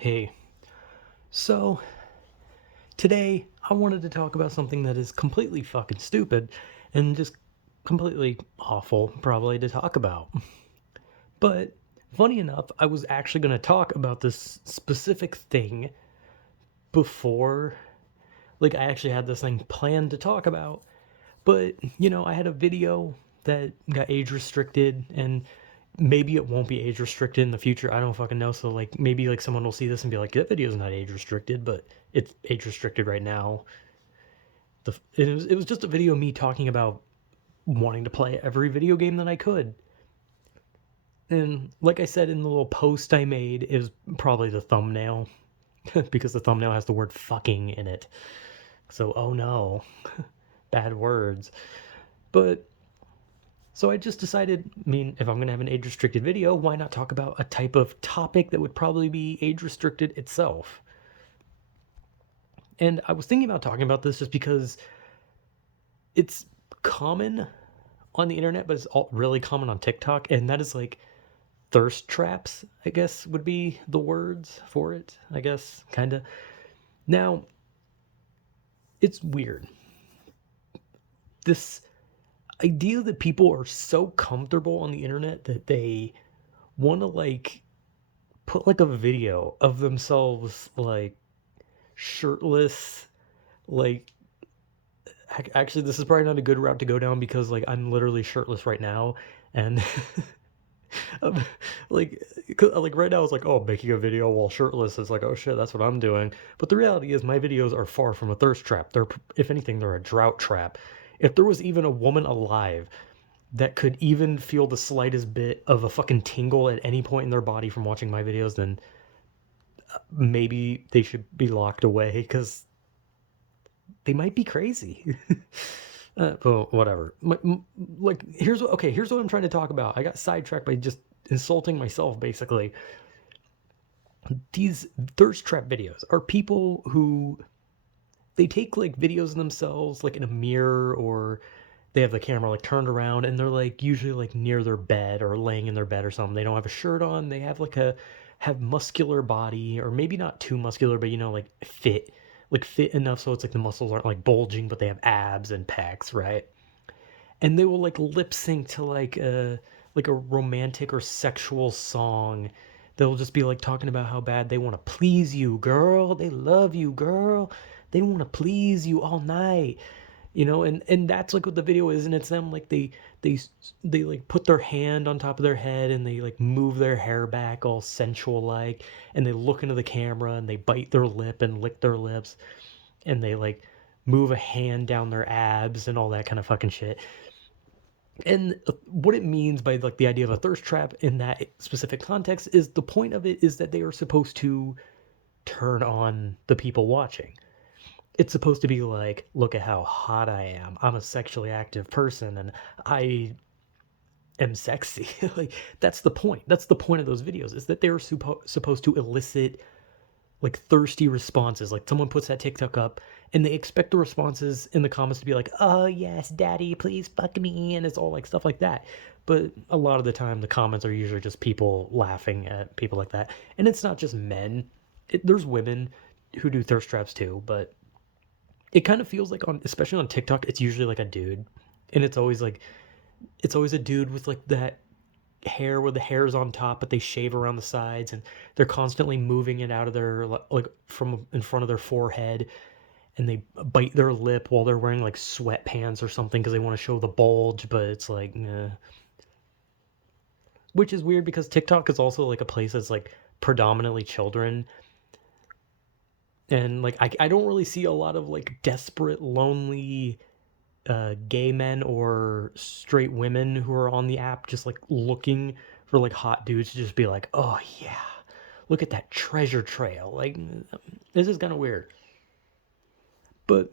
Hey, so today I wanted to talk about something that is completely fucking stupid and just completely awful, probably, to talk about. But funny enough, I was actually going to talk about this specific thing before, like, I actually had this thing planned to talk about. But, I had a video that got age restricted, and maybe it won't be age restricted in the future. I don't fucking know. So, like, maybe, like, someone will see this and be like, that video's not age restricted, but it's age restricted right now. It was just a video of me talking about wanting to play every video game that I could. And like I said in the little post I made, it was probably the thumbnail because the thumbnail has the word fucking in it. So, oh no, bad words. But so I just decided, if I'm going to have an age restricted video, why not talk about a type of topic that would probably be age restricted itself? And I was thinking about talking about this just because it's common on the internet, but it's really common on TikTok, and that is like thirst traps, I guess would be the words for it, I guess, kind of. Now, it's weird. This idea that people are so comfortable on the internet that they want to, like, put like a video of themselves, like, shirtless, like, actually this is probably not a good route to go down because, like, I'm literally shirtless right now, and like, like right now it's like, oh, making a video while shirtless is like, oh shit, that's what I'm doing. But the reality is my videos are far from a thirst trap. They're, if anything, they're a drought trap. If there was even a woman alive that could even feel the slightest bit of a fucking tingle at any point in their body from watching my videos, then maybe they should be locked away because they might be crazy. But whatever. Like, here's what I'm trying to talk about. I got sidetracked by just insulting myself, basically. These thirst trap videos are people who, they take like videos of themselves like in a mirror, or they have the camera like turned around, and they're like usually like near their bed or laying in their bed or something. They don't have a shirt on. They have like a have muscular body, or maybe not too muscular, but like fit enough so it's like the muscles aren't like bulging, but they have abs and pecs, right? And they will like lip sync to like a romantic or sexual song. They'll just be like talking about how bad they want to please you, girl. They love you, girl. They want to please you all night. And that's like what the video is, and it's them like they they like put their hand on top of their head, and they like move their hair back all sensual like, and they look into the camera, and they bite their lip and lick their lips, and they like move a hand down their abs and all that kind of fucking shit. And what it means by like the idea of a thirst trap in that specific context is, the point of it is that they are supposed to turn on the people watching. It's supposed to be like, look at how hot I am. I'm a sexually active person, and I am sexy. Like, that's the point. That's the point of those videos, is that they're supposed to elicit like thirsty responses. Like, someone puts that TikTok up and they expect the responses in the comments to be like, oh yes, daddy, please fuck me, and it's all like stuff like that. But a lot of the time the comments are usually just people laughing at people like that. And it's not just men. There's women who do thirst traps too, but it kind of feels like, on especially on TikTok, it's usually like a dude. And it's always a dude with like that hair where the hair's on top, but they shave around the sides, and they're constantly moving it out of their, like, from in front of their forehead, and they bite their lip while they're wearing like sweatpants or something because they want to show the bulge, but it's like, which is weird because TikTok is also like a place that's like predominantly children. And like, I don't really see a lot of like desperate, lonely gay men or straight women who are on the app just like looking for like hot dudes to just be like, oh yeah, look at that treasure trail. Like, this is kind of weird. But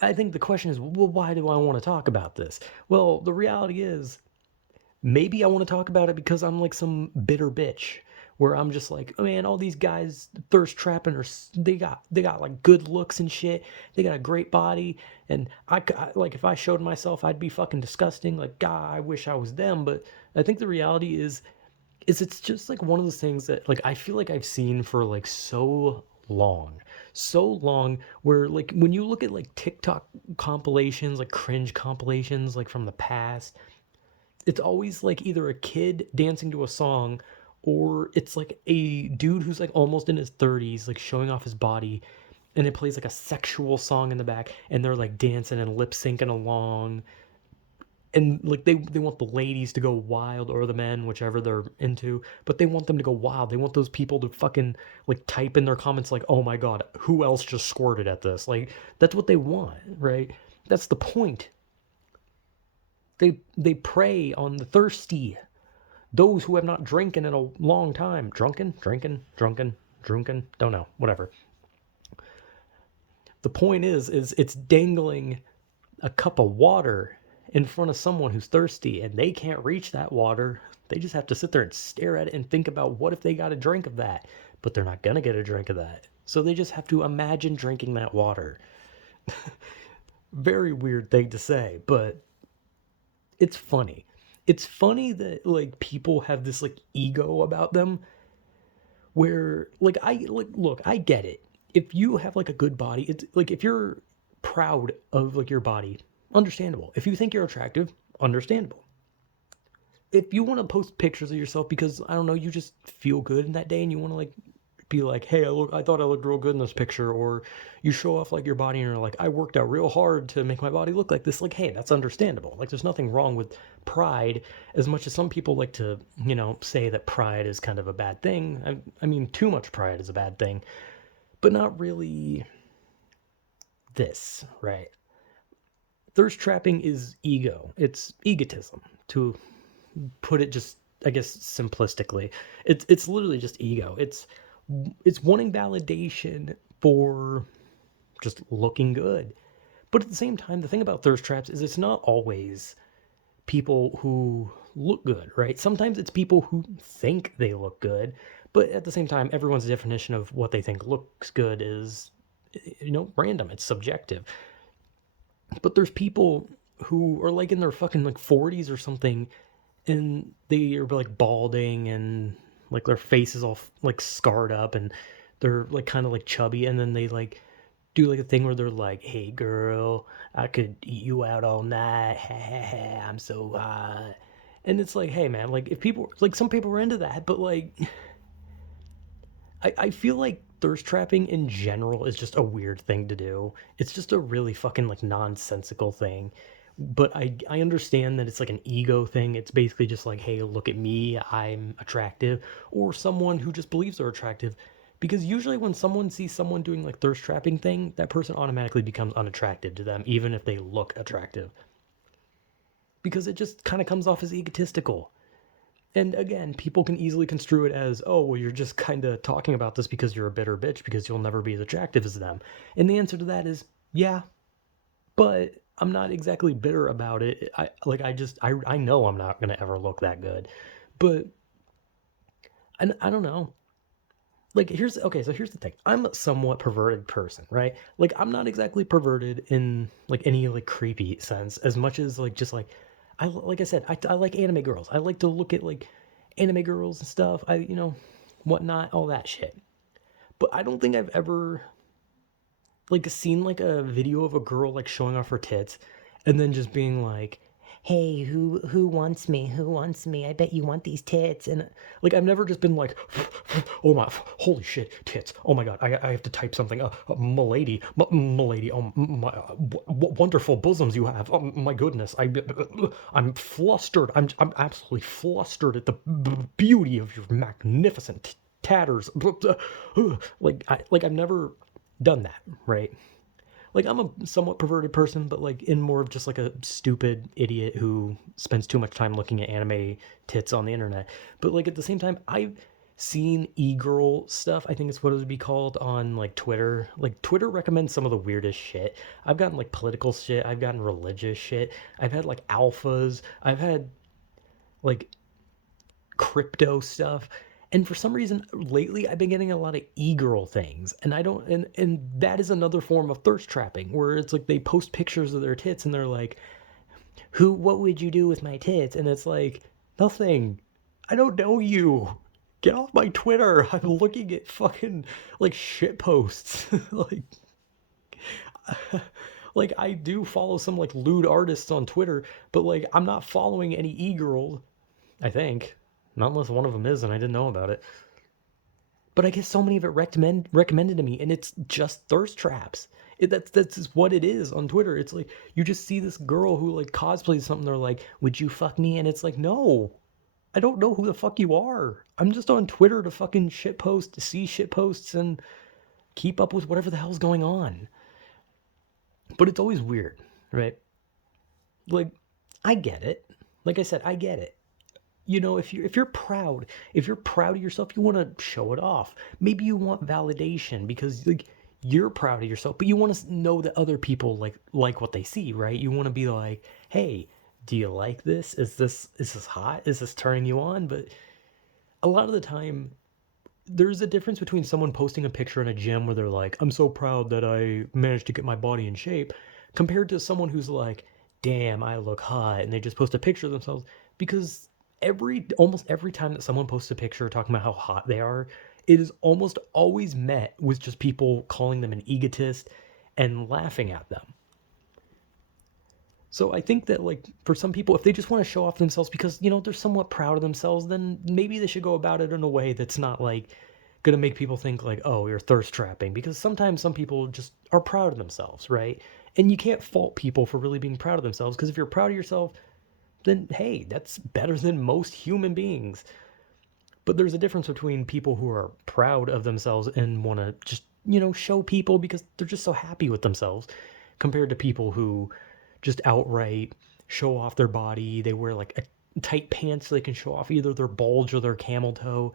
I think the question is, well, why do I want to talk about this? Well, the reality is, maybe I want to talk about it because I'm like some bitter bitch, where I'm just like, oh man, all these guys thirst trapping, or they got like good looks and shit. They got a great body, and like, if I showed myself, I'd be fucking disgusting. Like, God, I wish I was them. But I think the reality is, is it's just like one of those things that like I feel like I've seen for like so long where like when you look at like TikTok compilations, like cringe compilations like from the past, it's always like either a kid dancing to a song or it's like a dude who's like almost in his 30s like showing off his body, and it plays like a sexual song in the back and they're like dancing and lip syncing along, and like they want the ladies to go wild or the men, whichever they're into, but they want them to go wild. They want those people to fucking like type in their comments like, "Oh my god, who else just squirted at this?" Like that's what they want, right? That's the point. They prey on the thirsty, those who have not drinking in a long time. Drunken, don't know, whatever. The point is it's dangling a cup of water in front of someone who's thirsty and they can't reach that water. They just have to sit there and stare at it and think about what if they got a drink of that, but they're not going to get a drink of that. So they just have to imagine drinking that water. Very weird thing to say, but it's funny. It's funny that like people have this like ego about them where like I like look, I get it. If you have like a good body, it's like if you're proud of like your body, understandable. If you think you're attractive, understandable. If you want to post pictures of yourself because I don't know, you just feel good in that day and you want to like be like, hey, I thought I looked real good in this picture, or you show off like your body and you're like, I worked out real hard to make my body look like this. Like, hey, that's understandable. Like, there's nothing wrong with pride, as much as some people like to, say that pride is kind of a bad thing. I mean, too much pride is a bad thing, but not really this, right? Thirst trapping is ego. It's egotism, to put it just, I guess, simplistically. It's literally just ego. It's wanting validation for just looking good. But at the same time, the thing about thirst traps is it's not always people who look good, right? Sometimes it's people who think they look good, but at the same time, everyone's definition of what they think looks good is, random. It's subjective. But there's people who are like in their fucking like 40s or something, and they are like balding and like their face is all like scarred up and they're like kind of like chubby, and then they like do like a thing where they're like, hey girl, I could eat you out all night, ha ha ha, I'm so hot. And it's like, hey man, like if people like some people are into that, but like I feel like thirst trapping in general is just a weird thing to do. It's just a really fucking like nonsensical thing. But I understand that it's like an ego thing. It's basically just like, hey, look at me, I'm attractive, or someone who just believes they're attractive. Because usually when someone sees someone doing like thirst trapping thing, that person automatically becomes unattractive to them, even if they look attractive. Because it just kind of comes off as egotistical. And again, people can easily construe it as, oh, well, you're just kind of talking about this because you're a bitter bitch because you'll never be as attractive as them. And the answer to that is, yeah, but I'm not exactly bitter about it. I know I'm not gonna ever look that good, but I don't know. Like here's the thing. I'm a somewhat perverted person, right? Like I'm not exactly perverted in like any like creepy sense, as much as like just like I said, I like anime girls. I like to look at like anime girls and stuff. Whatnot, all that shit. But I don't think I've ever like seen like a video of a girl like showing off her tits and then just being like, hey, who wants me, I bet you want these tits. And like I've never just been like, oh my, holy shit, tits, oh my god, I have to type something, milady, milady, oh my, wonderful bosoms you have, oh my goodness, I'm flustered, I'm absolutely flustered at the beauty of your magnificent tatters. I've never done that, right? Like I'm a somewhat perverted person, but like in more of just like a stupid idiot who spends too much time looking at anime tits on the internet. But like at the same time, I've seen e-girl stuff, I think it's what it would be called, on like Twitter. Like Twitter recommends some of the weirdest shit. I've gotten like political shit, I've gotten religious shit, I've had like alphas, I've had like crypto stuff. And for some reason lately I've been getting a lot of e-girl things, and I don't and that is another form of thirst trapping, where it's like they post pictures of their tits and they're like, what would you do with my tits? And it's like, nothing. I don't know you. Get off my Twitter. I'm looking at fucking like shit posts. Like I do follow some like lewd artists on Twitter, but like I'm not following any e-girl, I think. Not unless one of them is and I didn't know about it. But I get so many of it recommended to me, and it's just thirst traps. That's just what it is on Twitter. It's like you just see this girl who like cosplays something. They're like, "Would you fuck me?" And it's like, no, I don't know who the fuck you are. I'm just on Twitter to fucking shitpost, to see shitposts, and keep up with whatever the hell's going on. But it's always weird, right? Like, I get it. Like I said, I get it. You know, if you're proud of yourself, you want to show it off. Maybe you want validation because like you're proud of yourself, but you want to know that other people like what they see, right? You want to be like, "Hey, do you like this? Is this hot? Is this turning you on?" But a lot of the time there's a difference between someone posting a picture in a gym where they're like, "I'm so proud that I managed to get my body in shape," compared to someone who's like, "Damn, I look hot," and they just post a picture of themselves because almost every time that someone posts a picture talking about how hot they are, it is almost always met with just people calling them an egotist and laughing at them. So I think that like for some people, if they just want to show off themselves because they're somewhat proud of themselves, then maybe they should go about it in a way that's not like gonna make people think like, oh, you're thirst trapping. Because sometimes some people just are proud of themselves, right? And you can't fault people for really being proud of themselves because if you're proud of yourself, then hey, that's better than most human beings. But there's a difference between people who are proud of themselves and want to just, show people because they're just so happy with themselves compared to people who just outright show off their body. They wear like a tight pants so they can show off either their bulge or their camel toe,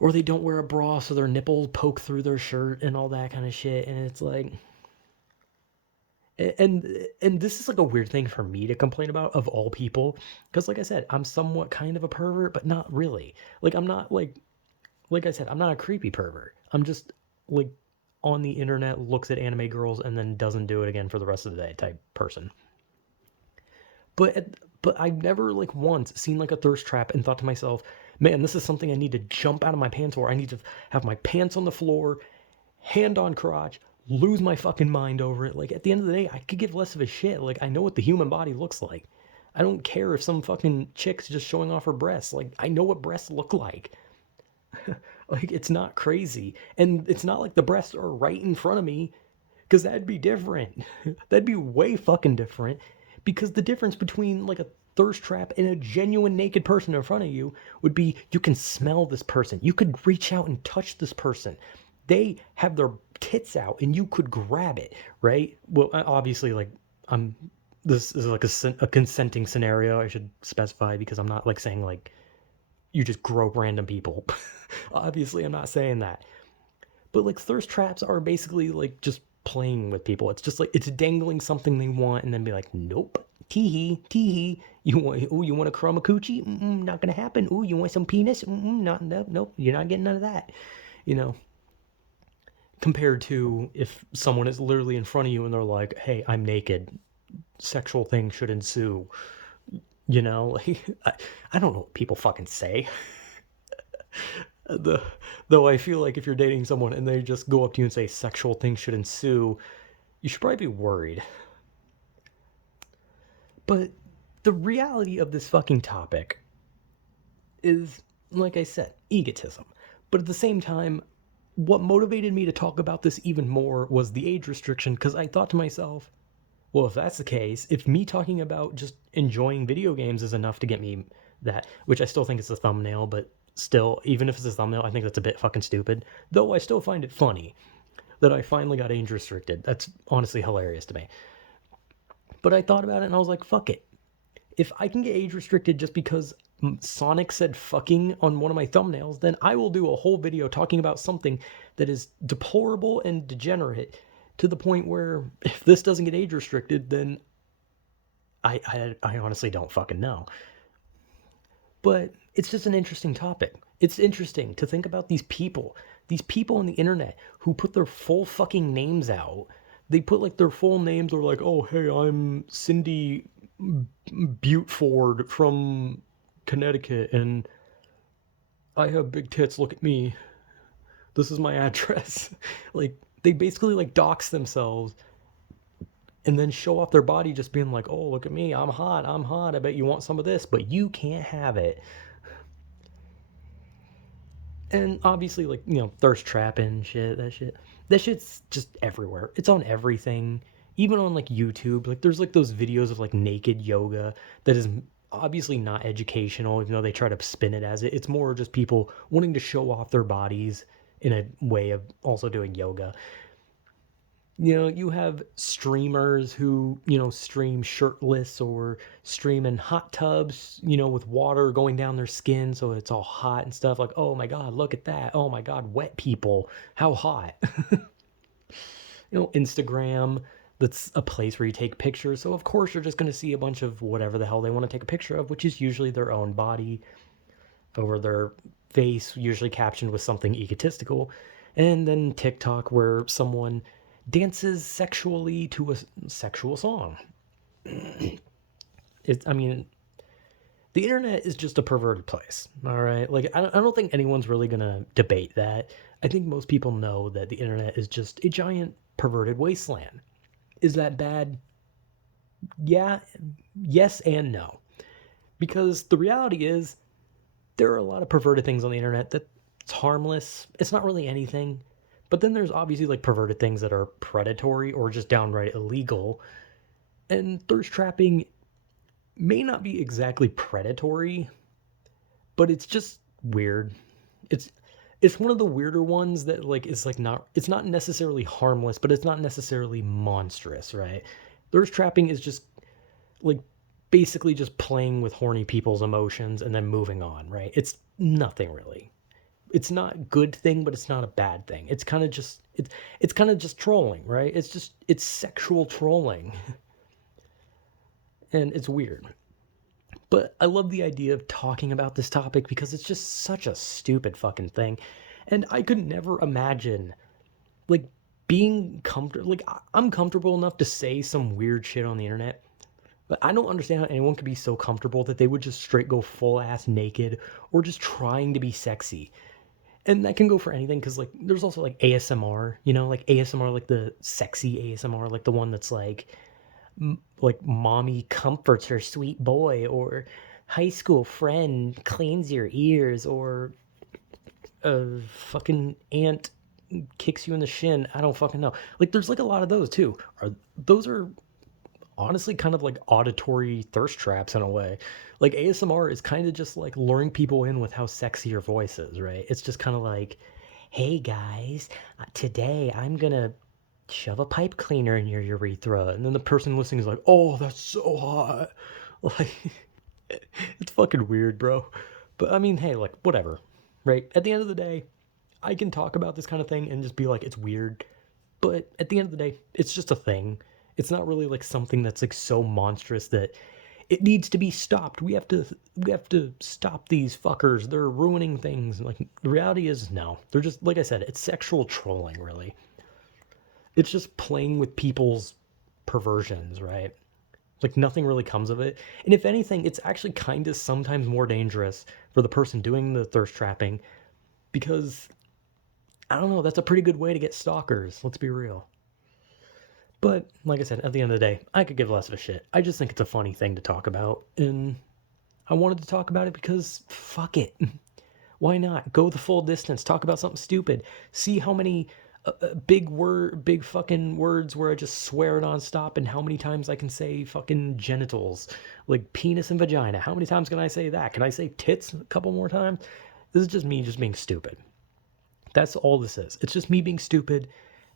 or they don't wear a bra so their nipples poke through their shirt and all that kind of shit. And it's like, and this is like a weird thing for me to complain about of all people because like I said, I'm somewhat kind of a pervert but not really. Like I'm not like I said, I'm not a creepy pervert. I'm just like on the internet looks at anime girls and then doesn't do it again for the rest of the day type person. But I've never like once seen like a thirst trap and thought to myself, man, this is something I need to jump out of my pants for. I need to have my pants on the floor, hand on crotch, lose my fucking mind over it. Like at the end of the day, I could give less of a shit. Like I know what the human body looks like. I don't care if some fucking chick's just showing off her breasts. Like I know what breasts look like. Like it's not crazy. And it's not like the breasts are right in front of me because that'd be different. That'd be way fucking different because the difference between like a thirst trap and a genuine naked person in front of you would be you can smell this person. You could reach out and touch this person. They have their tits out and you could grab it, right? Well, obviously, like, I'm. This is like a consenting scenario. I should specify because I'm not like saying like you just grope random people. Obviously, I'm not saying that. But like thirst traps are basically like just playing with people. It's just like it's dangling something they want and then be like, nope, teehee, teehee. You want a chromacoochie? Not gonna happen. Ooh, you want some penis? Not, no, nope, you're not getting none of that. You know, compared to if someone is literally in front of you and they're like, hey, I'm naked, sexual things should ensue. Like, I don't know what people fucking say. the Though I feel like if you're dating someone and they just go up to you and say sexual things should ensue, you should probably be worried. But the reality of this fucking topic is, like I said, egotism. But at the same time, what motivated me to talk about this even more was the age restriction because I thought to myself, well, if that's the case, if me talking about just enjoying video games is enough to get me that, which I still think is a thumbnail, but still, even if it's a thumbnail, I think that's a bit fucking stupid. Though I still find it funny that I finally got age restricted. That's honestly hilarious to me. But I thought about it and I was like, fuck it. If I can get age restricted just because Sonic said fucking on one of my thumbnails, then I will do a whole video talking about something that is deplorable and degenerate to the point where if this doesn't get age restricted, then I honestly don't fucking know. But it's just an interesting topic. It's interesting to think about these people on the internet who put their full fucking names out. They put like their full names. They're like, oh, hey, I'm Cindy Buteford from Connecticut, and I have big tits. Look at me. This is my address. Like, they basically like dox themselves and then show off their body, just being like, oh, look at me, I'm hot, I'm hot, I bet you want some of this, but you can't have it. And obviously, like, thirst trapping shit, that shit's just everywhere. It's on everything, even on like YouTube. Like, there's like those videos of like naked yoga that is obviously not educational, even though they try to spin it as it. It's more just people wanting to show off their bodies in a way of also doing yoga. You have streamers who, stream shirtless or stream in hot tubs, with water going down their skin so it's all hot and stuff. Like, oh my God, look at that. Oh my God, wet people. How hot. Instagram, that's a place where you take pictures. So, of course, you're just going to see a bunch of whatever the hell they want to take a picture of, which is usually their own body over their face, usually captioned with something egotistical. And then TikTok, where someone dances sexually to a sexual song. I mean, the internet is just a perverted place, all right? Like, I don't think anyone's really gonna debate that. I think most people know that the internet is just a giant perverted wasteland. Is that bad? Yeah, yes and no. Because the reality is, there are a lot of perverted things on the internet that's harmless. It's not really anything. But then there's obviously like perverted things that are predatory or just downright illegal. And thirst trapping may not be exactly predatory, but it's just weird. It's one of the weirder ones that like is like not it's not necessarily harmless, but it's not necessarily monstrous, right? Thirst trapping is just like basically just playing with horny people's emotions and then moving on, right? It's nothing really. It's not a good thing, but it's not a bad thing. It's kind of just it's kind of just trolling, right? It's sexual trolling. And it's weird. But I love the idea of talking about this topic because it's just such a stupid fucking thing. And I could never imagine like being comfortable like I'm comfortable enough to say some weird shit on the internet. But I don't understand how anyone could be so comfortable that they would just straight go full ass naked or just trying to be sexy. And that can go for anything because like there's also like ASMR, like ASMR, like the sexy ASMR, like the one that's like mommy comforts her sweet boy, or high school friend cleans your ears, or a fucking aunt kicks you in the shin. I don't fucking know. Like there's like a lot of those too. Those are honestly kind of like auditory thirst traps in a way. Like ASMR is kind of just like luring people in with how sexy your voice is, right? It's just kind of like, hey guys, today I'm gonna shove a pipe cleaner in your urethra. And then the person listening is like, oh, that's so hot. Like, it's fucking weird, bro. But I mean, hey, like, whatever, right? At the end of the day, I can talk about this kind of thing and just be like, it's weird. But at the end of the day, it's just a thing. It's not really like something that's like so monstrous that it needs to be stopped. We have to stop these fuckers. They're ruining things. Like the reality is no. They're just like I said, it's sexual trolling really. It's just playing with people's perversions, right? Like nothing really comes of it. And if anything, it's actually kind of sometimes more dangerous for the person doing the thirst trapping because I don't know, that's a pretty good way to get stalkers. Let's be real. But like I said, at the end of the day, I could give less of a shit. I just think it's a funny thing to talk about. And I wanted to talk about it because fuck it. Why not? Go the full distance. Talk about something stupid. See how many big fucking words where I just swear nonstop and how many times I can say fucking genitals. Like penis and vagina. How many times can I say that? Can I say tits a couple more times? This is just me just being stupid. That's all this is. It's just me being stupid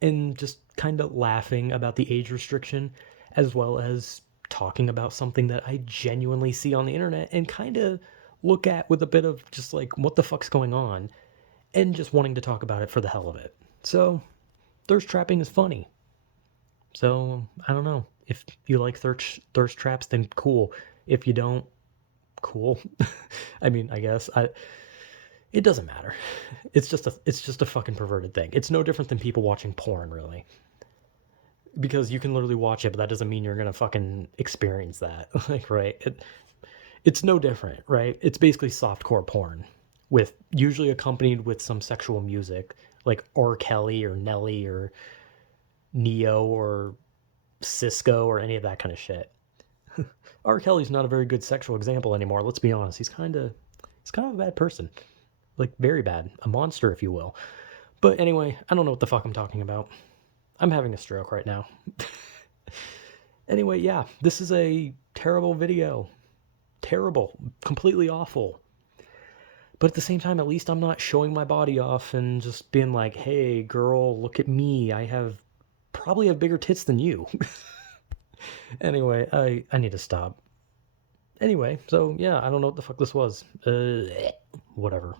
and just kind of laughing about the age restriction as well as talking about something that I genuinely see on the internet and kind of look at with a bit of just like, what the fuck's going on? And just wanting to talk about it for the hell of it. So, thirst trapping is funny. So, I don't know. If you like thirst traps, then cool. If you don't, cool. I mean, I guess. It doesn't matter. It's just a fucking perverted thing. It's no different than people watching porn, really. Because you can literally watch it, but that doesn't mean you're gonna fucking experience that. Like, right? It's no different, right? It's basically softcore porn with usually accompanied with some sexual music like R. Kelly or Nelly or Neo or Cisco or any of that kind of shit. R. Kelly's not a very good sexual example anymore. Let's be honest. He's kind of a bad person, like very bad, a monster, if you will. But anyway, I don't know what the fuck I'm talking about. I'm having a stroke right now. Anyway, yeah, this is a terrible video. Terrible, completely awful. But at the same time, at least I'm not showing my body off and just being like, hey, girl, look at me. Probably have bigger tits than you. Anyway, I need to stop. Anyway, so yeah, I don't know what the fuck this was. Whatever.